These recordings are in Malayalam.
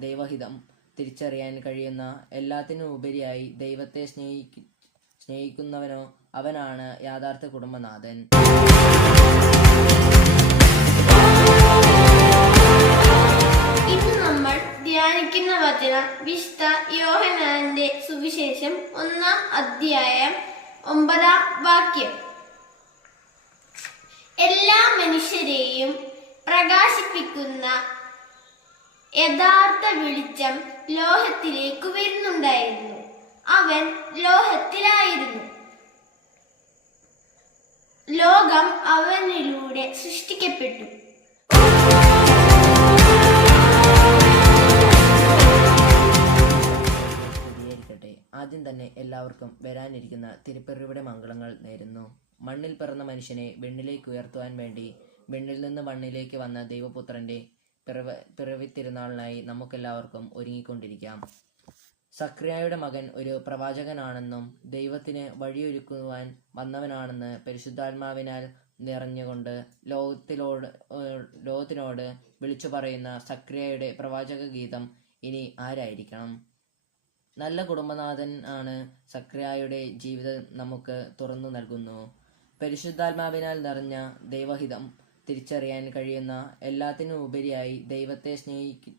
ദൈവഹിതം തിരിച്ചറിയാൻ കഴിയുന്ന എല്ലാത്തിനും ഉപരിയായി ദൈവത്തെ സ്നേഹിക്കു സ്നേഹിക്കുന്നവനോ അവനാണ് യാഥാർത്ഥ കുടുംബനാഥൻ. ഇന്ന് നമ്മൾ ധ്യാനിക്കുന്ന വചനം വിശുദ്ധ യോഹനാന്റെ സുവിശേഷം ഒന്നാം അധ്യായം ഒമ്പതാം വാക്യം. എല്ലാ മനുഷ്യരെയും പ്രകാശിപ്പിക്കുന്ന യഥാർത്ഥ വെളിച്ചം ലോഹത്തിലേക്ക് വരുന്നുണ്ടായിരുന്നു. അവൻ ലോഹത്തിലായിരുന്നു. ലോകം അവനിലൂടെ സൃഷ്ടിക്കപ്പെട്ടു. ആദ്യം തന്നെ എല്ലാവർക്കും വരാനിരിക്കുന്ന തിരുപ്പിറവിയുടെ മംഗളങ്ങൾ നേരുന്നു. മണ്ണിൽ പിറന്ന മനുഷ്യനെ വെണ്ണിലേക്ക് ഉയർത്തുവാൻ വേണ്ടി വെണ്ണിൽ നിന്ന് മണ്ണിലേക്ക് വന്ന ദൈവപുത്രന്റെ പിറവ പിറവി തിരുനാളിനായി നമുക്കെല്ലാവർക്കും ഒരുങ്ങിക്കൊണ്ടിരിക്കാം. സക്രിയായുടെ മകൻ ഒരു പ്രവാചകനാണെന്നും ദൈവത്തിന് വഴിയൊരുക്കുവാൻ വന്നവനാണെന്ന് പരിശുദ്ധാത്മാവിനാൽ നിറഞ്ഞുകൊണ്ട് ലോകത്തിലോട് ലോകത്തിനോട് വിളിച്ചു പറയുന്ന സക്രിയയുടെ പ്രവാചക ഗീതം ഇനി ആരായിരിക്കണം? നല്ല കുടുംബനാഥൻ ആണ് സക്രിയായുടെ ജീവിതം നമുക്ക് തുറന്നു നൽകുന്നു. പരിശുദ്ധാത്മാവിനാൽ നിറഞ്ഞ ദൈവഹിതം തിരിച്ചറിയാൻ കഴിയുന്ന എല്ലാത്തിനും ഉപരിയായി ദൈവത്തെ സ്നേഹിക്കു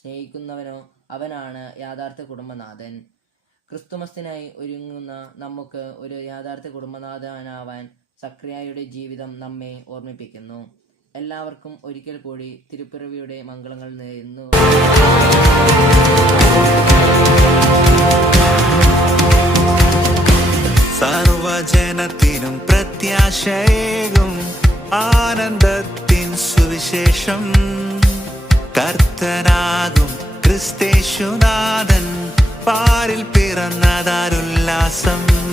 സ്നേഹിക്കുന്നവനോ അവനാണ് യാഥാർത്ഥ കുടുംബനാഥൻ. ക്രിസ്തുമസിനായി ഒരുങ്ങുന്ന നമുക്ക് ഒരു യാഥാർത്ഥ്യ കുടുംബനാഥനാവാൻ സക്രിയായുടെ ജീവിതം നമ്മെ ഓർമ്മിപ്പിക്കുന്നു. എല്ലാവർക്കും ഒരിക്കൽ കൂടി തിരുപ്പിറവിയുടെ മംഗളങ്ങൾ നേരുന്നു. സർവജനത്തിനും പ്രത്യാശയേകും. ആനന്ദത്തിൻ സുവിശേഷം. കർത്തനാകും ക്രിസ്തേശുനാഥൻ. പാരിൽ പിറന്നതാരുല്ലാസം.